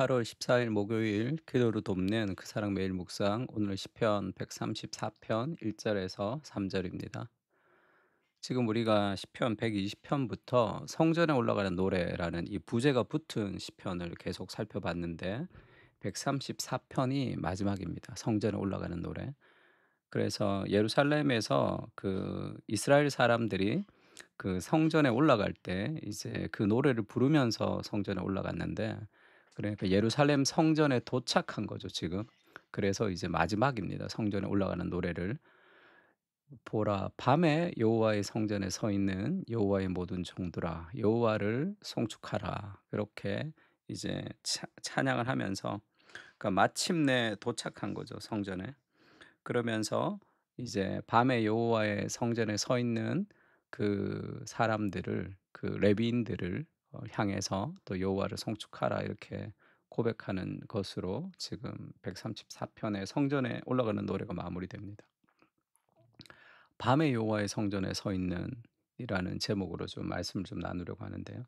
8월 14일 목요일 기도로 돕는 그 사랑 매일 묵상 오늘 시편 134편 1절에서 3절입니다. 지금 우리가 시편 120편부터 성전에 올라가는 노래라는 이 부제가 붙은 시편을 계속 살펴봤는데 134편이 마지막입니다. 성전에 올라가는 노래. 그래서 예루살렘에서 그 이스라엘 사람들이 그 성전에 올라갈 때 이제 그 노래를 부르면서 성전에 올라갔는데, 그러니까 예루살렘 성전에 도착한 거죠, 지금. 그래서 이제 마지막입니다. 성전에 올라가는 노래를 보라, 밤에 여호와의 성전에 서 있는 여호와의 모든 종들아 여호와를 송축하라. 이렇게 이제 찬양을 하면서, 그러니까 마침내 도착한 거죠, 성전에. 그러면서 이제 밤에 여호와의 성전에 서 있는 그 사람들을, 그 레위인들을 향해서 또 여호와를 송축하라 이렇게 고백하는 것으로 지금 134편의 성전에 올라가는 노래가 마무리됩니다. 밤에 여호와의 성전에 서 있는 이라는 제목으로 좀 말씀을 좀 나누려고 하는데요.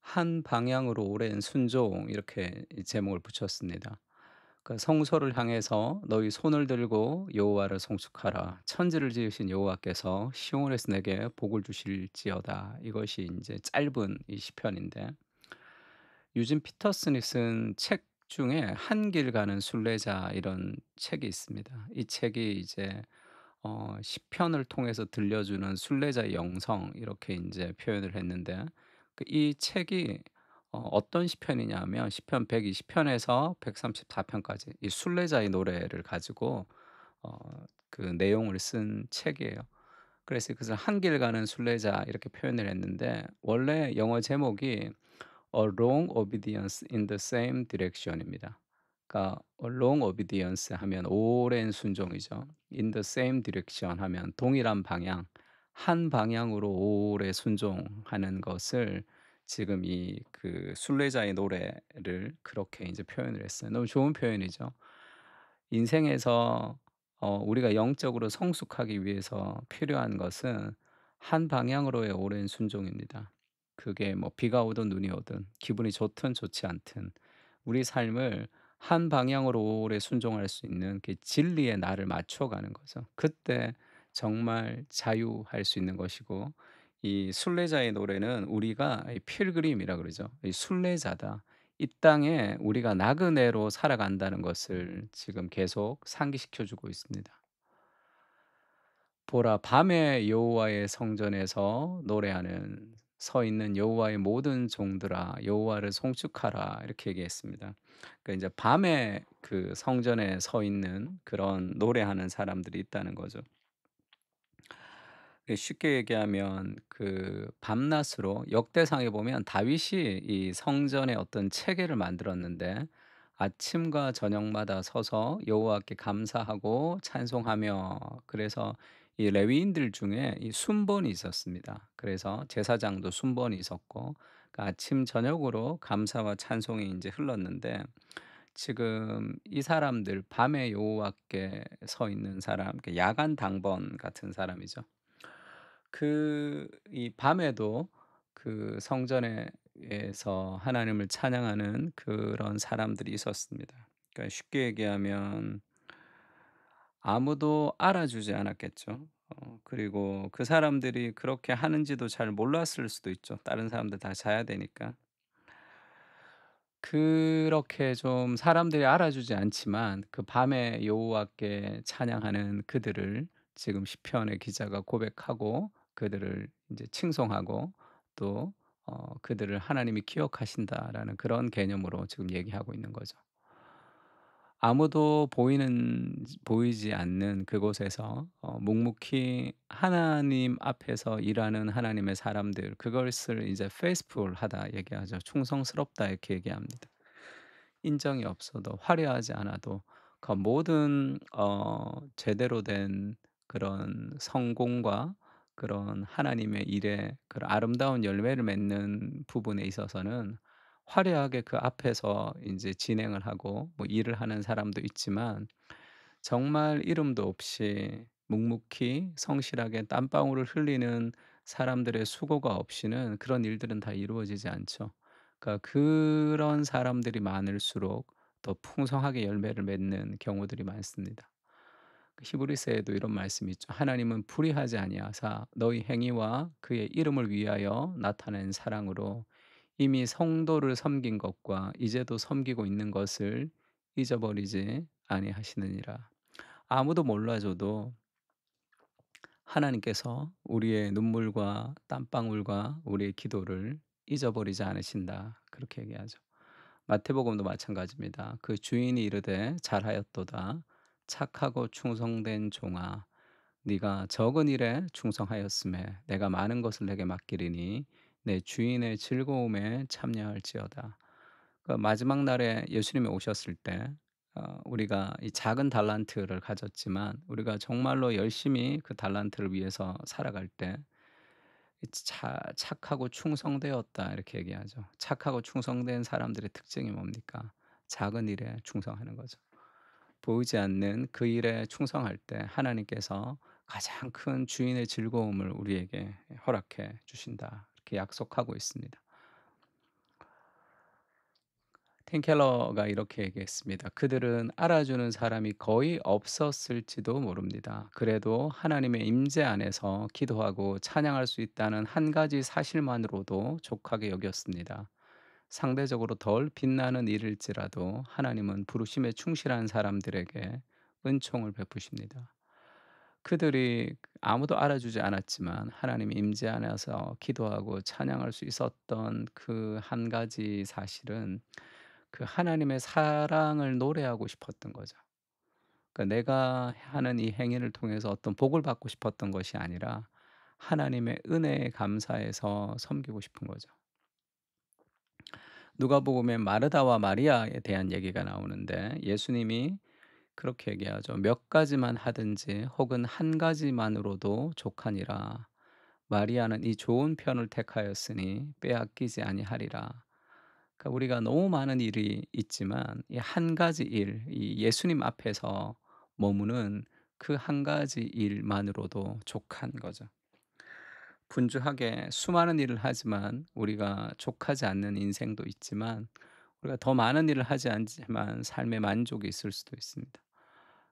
한 방향으로 오랜 순종, 이렇게 이 제목을 붙였습니다. 그 성소를 향해서 너희 손을 들고 여호와를 송축하라. 천지를 지으신 여호와께서 시온에서 내게 복을 주실지어다. 이것이 이제 짧은 이 시편인데, 유진 피터슨이 쓴 책 중에 한 길 가는 순례자 이런 책이 있습니다. 이 책이 이제 시편을 통해서 들려주는 순례자의 영성, 이렇게 인제 표현을 했는데, 그 이 책이 어떤 시편이냐면 시편 120 편에서 134 편까지 이 순례자의 노래를 가지고 어 그 내용을 쓴 책이에요. 그래서 그것을 한 길 가는 순례자 이렇게 표현을 했는데, 원래 영어 제목이 A long obedience in the same direction입니다. 그러니까 long obedience 하면 오랜 순종이죠. in the same direction 하면 동일한 방향, 한 방향으로 오래 순종하는 것을 지금 이 그 순례자의 노래를 그렇게 이제 표현을 했어요. 너무 좋은 표현이죠. 인생에서 우리가 영적으로 성숙하기 위해서 필요한 것은 한 방향으로의 오랜 순종입니다. 그게 뭐 비가 오든 눈이 오든 기분이 좋든 좋지 않든 우리 삶을 한 방향으로 오래 순종할 수 있는 그 진리의 날을 맞춰가는 거죠. 그때 정말 자유할 수 있는 것이고, 이 순례자의 노래는 우리가 이 필그림이라 그러죠. 이 순례자다. 이 땅에 우리가 나그네로 살아간다는 것을 지금 계속 상기시켜 주고 있습니다. 보라, 밤에 여호와의 성전에서 노래하는 서 있는 여호와의 모든 종들아 여호와를 송축하라, 이렇게 얘기했습니다. 그러니까 이제 밤에 그 성전에 서 있는 그런 노래하는 사람들이 있다는 거죠. 쉽게 얘기하면 그 밤낮으로 역대상에 보면 다윗이 이 성전의 어떤 체계를 만들었는데, 아침과 저녁마다 서서 여호와께 감사하고 찬송하며, 그래서 이 레위인들 중에 이 순번이 있었습니다. 그래서 제사장도 순번이 있었고, 그 아침 저녁으로 감사와 찬송이 이제 흘렀는데, 지금 이 사람들 밤에 여호와께 서 있는 사람, 그 야간 당번 같은 사람이죠. 그 이 밤에도 그 성전에 에서 하나님을 찬양하는 그런 사람들이 있었습니다. 그러니까 쉽게 얘기하면 아무도 알아주지 않았겠죠. 그리고 그 사람들이 그렇게 하는지도 잘 몰랐을 수도 있죠. 다른 사람들 다 자야 되니까. 그렇게 좀 사람들이 알아주지 않지만 그 밤에 여호와께 찬양하는 그들을 지금 시편의 기자가 고백하고, 그들을 이제 칭송하고, 또 그들을 하나님이 기억하신다라는 그런 개념으로 지금 얘기하고 있는 거죠. 아무도 보이지 않는 그곳에서 묵묵히 하나님 앞에서 일하는 하나님의 사람들, 그것을 이제 faithful하다 얘기하죠. 충성스럽다 이렇게 얘기합니다. 인정이 없어도 화려하지 않아도 그 모든 제대로 된 그런 성공과 그런 하나님의 일에 그런 아름다운 열매를 맺는 부분에 있어서는 화려하게 그 앞에서 인제 진행을 하고 뭐 일을 하는 사람도 있지만, 정말 이름도 없이 묵묵히 성실하게 땀방울을 흘리는 사람들의 수고가 없이는 그런 일들은 다 이루어지지 않죠. 그러니까 그런 사람들이 많을수록 더 풍성하게 열매를 맺는 경우들이 많습니다. 그 히브리서에도 이런 말씀이 있죠. 하나님은 불의하지 아니하사 너희 행위와 그의 이름을 위하여 나타낸 사랑으로 이미 성도를 섬긴 것과 이제도 섬기고 있는 것을 잊어버리지 아니하시느니라. 아무도 몰라줘도 하나님께서 우리의 눈물과 땀방울과 우리의 기도를 잊어버리지 않으신다. 그렇게 얘기하죠. 마태복음도 마찬가지입니다. 그 주인이 이르되 잘하였도다. 착하고 충성된 종아, 네가 적은 일에 충성하였음에 내가 많은 것을 내게 맡기리니 내 주인의 즐거움에 참여할지어다. 그 마지막 날에 예수님이 오셨을 때 우리가 이 작은 달란트를 가졌지만 우리가 정말로 열심히 그 달란트를 위해서 살아갈 때 이 차 "착하고 충성되었다." 이렇게 얘기하죠. 착하고 충성된 사람들의 특징이 뭡니까? 작은 일에 충성하는 거죠. 보이지 않는 그 일에 충성할 때 하나님께서 가장 큰 주인의 즐거움을 우리에게 허락해 주신다. 이렇게 약속하고 있습니다. 팀 켈러가 이렇게 얘기했습니다. "그들은 알아주는 사람이 거의 없었을지도 모릅니다. 그래도 하나님의 임재 안에서 기도하고 찬양할 수 있다는 한 가지 사실만으로도 족하게 여겼습니다. 상대적으로 덜 빛나는 일일지라도 하나님은 부르심에 충실한 사람들에게 은총을 베푸십니다." 그들이 아무도 알아주지 않았지만 하나님의 임재 안에서 기도하고 찬양할 수 있었던 그 한 가지 사실은 그 하나님의 사랑을 노래하고 싶었던 거죠. 그러니까 내가 하는 이 행위를 통해서 어떤 복을 받고 싶었던 것이 아니라 하나님의 은혜에 감사해서 섬기고 싶은 거죠. 누가복음에 마르다와 마리아에 대한 얘기가 나오는데 예수님이 그렇게 얘기하죠. "몇 가지만 하든지 혹은 한 가지만으로도 족하니라. 마리아는 이 좋은 편을 택하였으니 빼앗기지 아니하리라." 그러니까 우리가 너무 많은 일이 있지만 이 한 가지 일, 이 예수님 앞에서 머무는 그 한 가지 일만으로도 족한 거죠. 분주하게 수많은 일을 하지만 우리가 족하지 않는 인생도 있지만 우리가 더 많은 일을 하지 않지만 삶의 만족이 있을 수도 있습니다.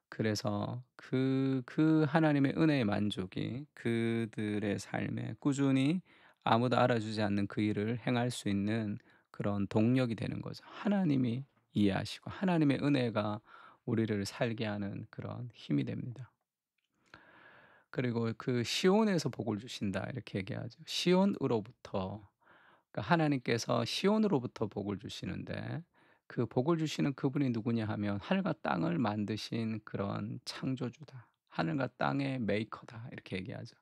그래서 그 하나님의 은혜의 만족이 그들의 삶에 꾸준히 아무도 알아주지 않는 그 일을 행할 수 있는 그런 동력이 되는 거죠. 하나님이 이해하시고 하나님의 은혜가 우리를 살게 하는 그런 힘이 됩니다. 그리고 그 "시온에서 복을 주신다." 이렇게 얘기하죠. 시온으로부터, 그러니까 하나님께서 시온으로부터 복을 주시는데 그 복을 주시는 그분이 누구냐 하면 하늘과 땅을 만드신 그런 창조주다. 하늘과 땅의 메이커다. 이렇게 얘기하죠.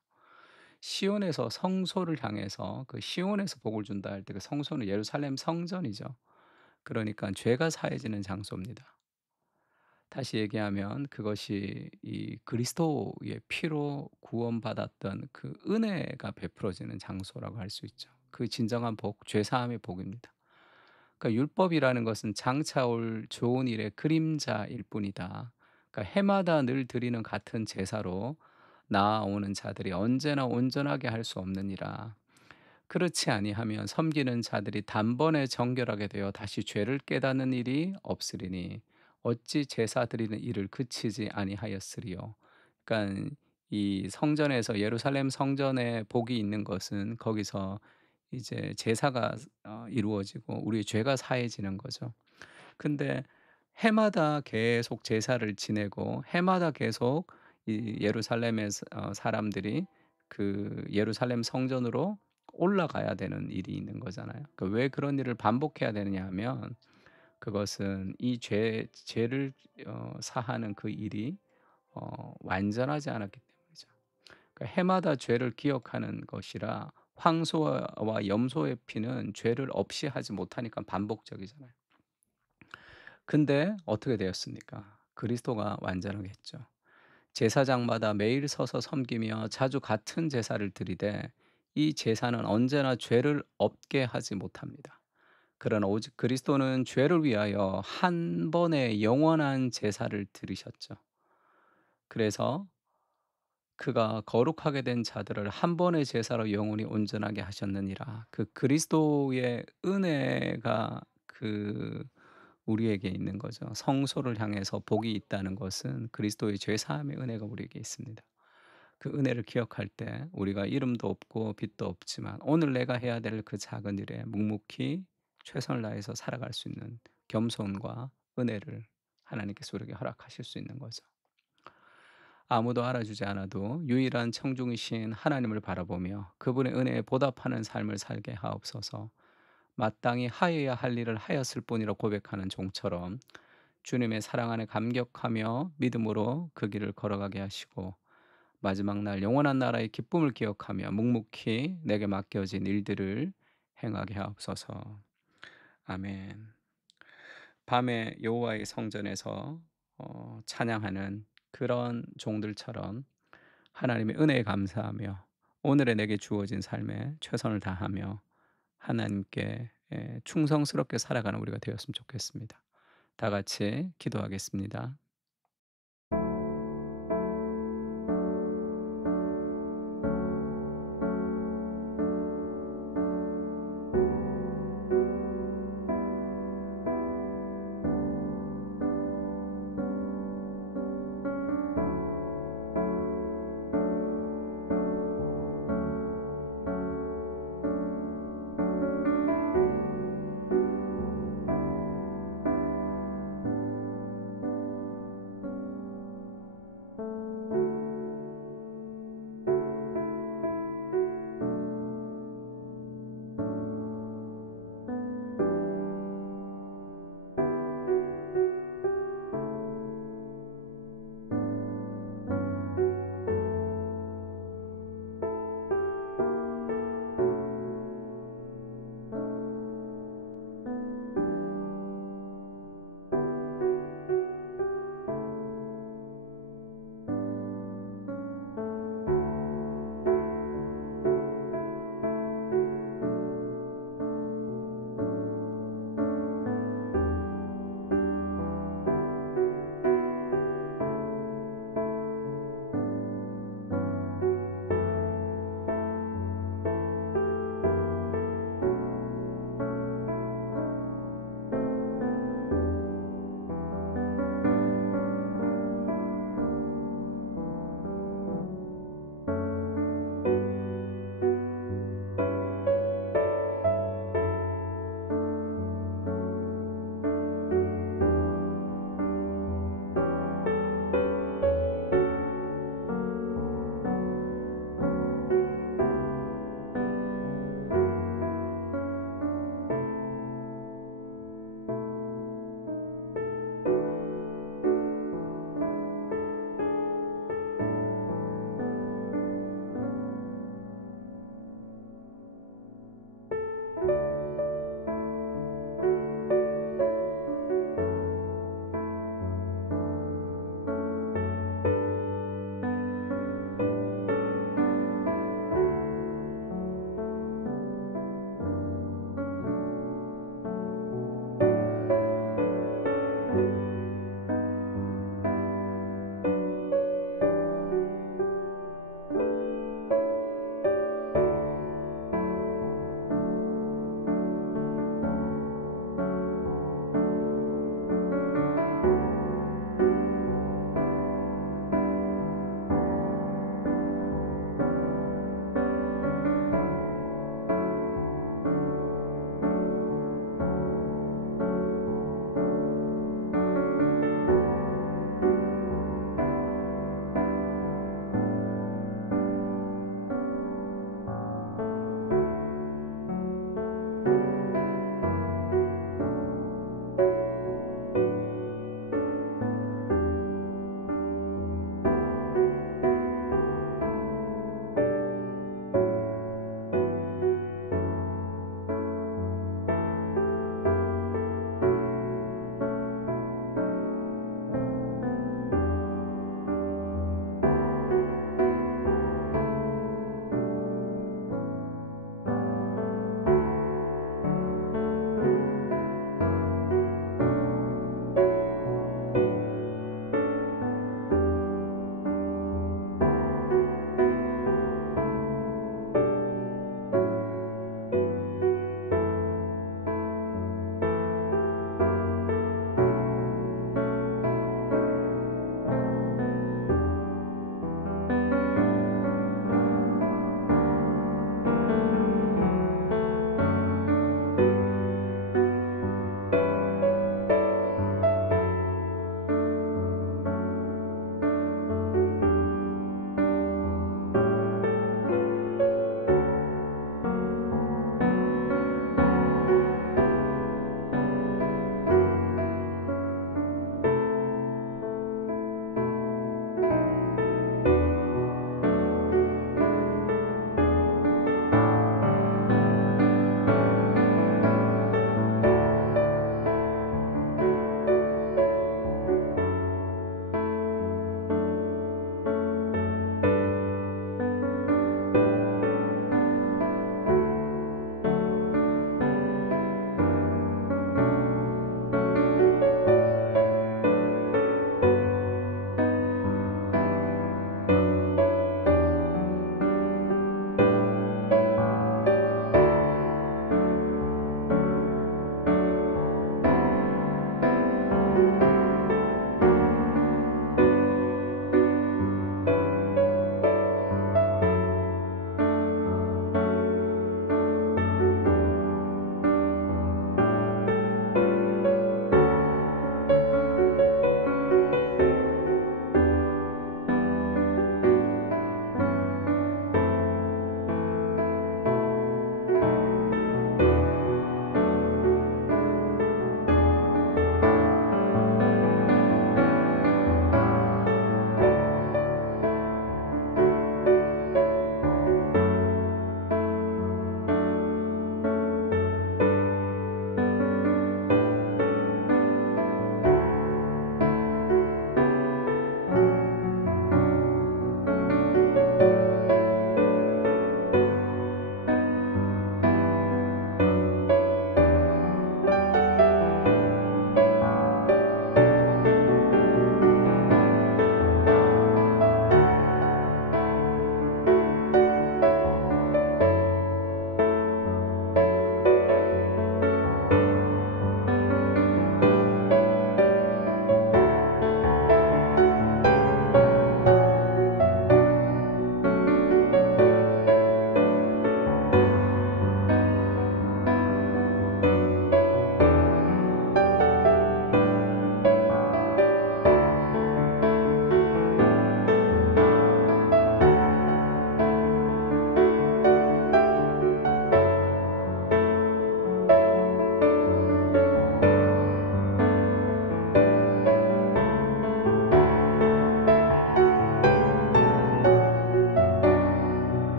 시온에서 성소를 향해서 그 시온에서 복을 준다 할 때 그 성소는 예루살렘 성전이죠. 그러니까 죄가 사해지는 장소입니다. 다시 얘기하면 그것이 이 그리스도의 피로 구원받았던 그 은혜가 베풀어지는 장소라고 할 수 있죠. 그 진정한 복, 죄 사함의 복입니다. 그러니까 율법이라는 것은 장차 올 좋은 일의 그림자일 뿐이다. 그러니까 해마다 늘 드리는 같은 제사로 나아오는 자들이 언제나 온전하게 할 수 없느니라. 그렇지 아니하면 섬기는 자들이 단번에 정결하게 되어 다시 죄를 깨닫는 일이 없으리니 어찌 제사 드리는 일을 그치지 아니하였으리요. 그러니까 이 성전에서 예루살렘 성전에 복이 있는 것은 거기서 이제 제사가 이루어지고 우리의 죄가 사해지는 거죠. 근데 해마다 계속 제사를 지내고 해마다 계속 이 예루살렘의 사람들이 그 예루살렘 성전으로 올라가야 되는 일이 있는 거잖아요. 그 왜 그런 일을 반복해야 되느냐 하면 그것은 이 죄를 사하는 그 일이 완전하지 않았기 때문이죠. 그러니까 해마다 죄를 기억하는 것이라 황소와 염소의 피는 죄를 없이 하지 못하니까 반복적이잖아요. 근데 어떻게 되었습니까? 그리스도가 완전하게 했죠. 제사장마다 매일 서서 섬기며 자주 같은 제사를 드리되 이 제사는 언제나 죄를 없게 하지 못합니다. 그러나 오직 그리스도는 죄를 위하여 한 번의 영원한 제사를 드리셨죠. 그래서 그가 거룩하게 된 자들을 한 번의 제사로 영원히 온전하게 하셨느니라. 그 그리스도의 은혜가 우리에게 있는 거죠. 성소를 향해서 복이 있다는 것은 그리스도의 죄 사함의 은혜가 우리에게 있습니다. 그 은혜를 기억할 때 우리가 이름도 없고 빛도 없지만 오늘 내가 해야 될 그 작은 일에 묵묵히 최선을 다해서 살아갈 수 있는 겸손과 은혜를 하나님께서 우리에게 허락하실 수 있는 거죠. 아무도 알아주지 않아도 유일한 청중이신 하나님을 바라보며 그분의 은혜에 보답하는 삶을 살게 하옵소서. 마땅히 하여야 할 일을 하였을 뿐이라 고백하는 종처럼 주님의 사랑 안에 감격하며 믿음으로 그 길을 걸어가게 하시고, 마지막 날 영원한 나라의 기쁨을 기억하며 묵묵히 내게 맡겨진 일들을 행하게 하옵소서. 아멘. 밤에 여호와의 성전에서 찬양하는 그런 종들처럼 하나님의 은혜에 감사하며 오늘의 내게 주어진 삶에 최선을 다하며 하나님께 충성스럽게 살아가는 우리가 되었으면 좋겠습니다. 다 같이 기도하겠습니다.